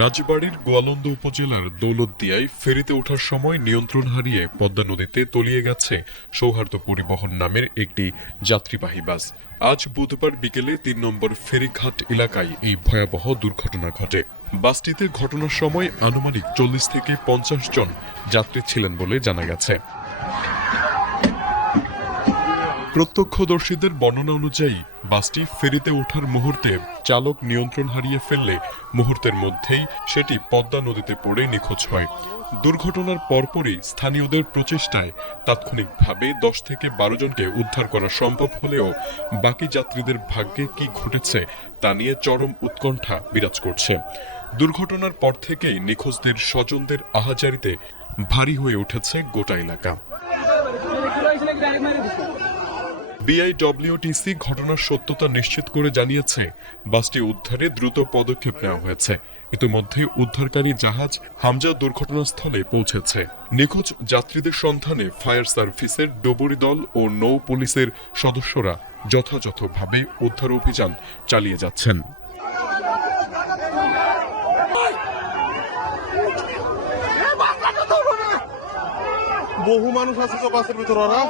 রাজবাড়ীর গোয়ালন্দ উপজেলার দৌলতদিয়ায় ফেরিতে ওঠার সময় নিয়ন্ত্রণ হারিয়ে পদ্মা নদীতে তলিয়ে গেছে সৌহার্দ্য পরিবহন নামের একটি যাত্রীবাহী বাস। আজ বুধবার বিকেলে ৩ নম্বর ফেরিঘাট এলাকায় এই ভয়াবহ দুর্ঘটনা ঘটে। বাসটিতে ঘটনার সময় আনুমানিক ৪০ থেকে ৫০ জন যাত্রী ছিলেন বলে জানা গেছে। প্রত্যক্ষদর্শীদের বর্ণনা অনুযায়ী বাসটি ফেরিতে ওঠার মুহূর্তে চালক নিয়ন্ত্রণ হারিয়ে ফেললে মুহূর্তের মধ্যেই সেটি পদ্মা নদীতে পড়ে নিখোঁজ হয়। দুর্ঘটনার পরপরই স্থানীয়দের প্রচেষ্টায় তাৎক্ষণিকভাবে ১০ থেকে ১২ জনকে উদ্ধার করা সম্ভব হলেও বাকি যাত্রীদের ভাগ্যে কি ঘটেছে তা নিয়ে চরম উৎকণ্ঠা বিরাজ করছে। দুর্ঘটনার পর থেকেই নিখোঁজদের স্বজনদের আহাজারিতে ভারী হয়ে উঠেছে গোটা এলাকা। বিআইডব্লিউটিসি ঘটনার সত্যতা নিশ্চিত করে জানিয়েছে, বাসটি উদ্ধারে দ্রুত পদক্ষেপ নেওয়া হয়েছে। ইতিমধ্যে উদ্ধারকারী জাহাজ হামজা দুর্ঘটনাস্থলে পৌঁছেছে। নিখোঁজ যাত্রীদের সন্ধানে ফায়ার সার্ভিসের ডুবুরি দল ও নৌ পুলিশের সদস্যরা যথাযথভাবে উদ্ধার অভিযান চালিয়ে যাচ্ছেন। বহু মানুষ আছে তো বাসের ভিতর। ওরা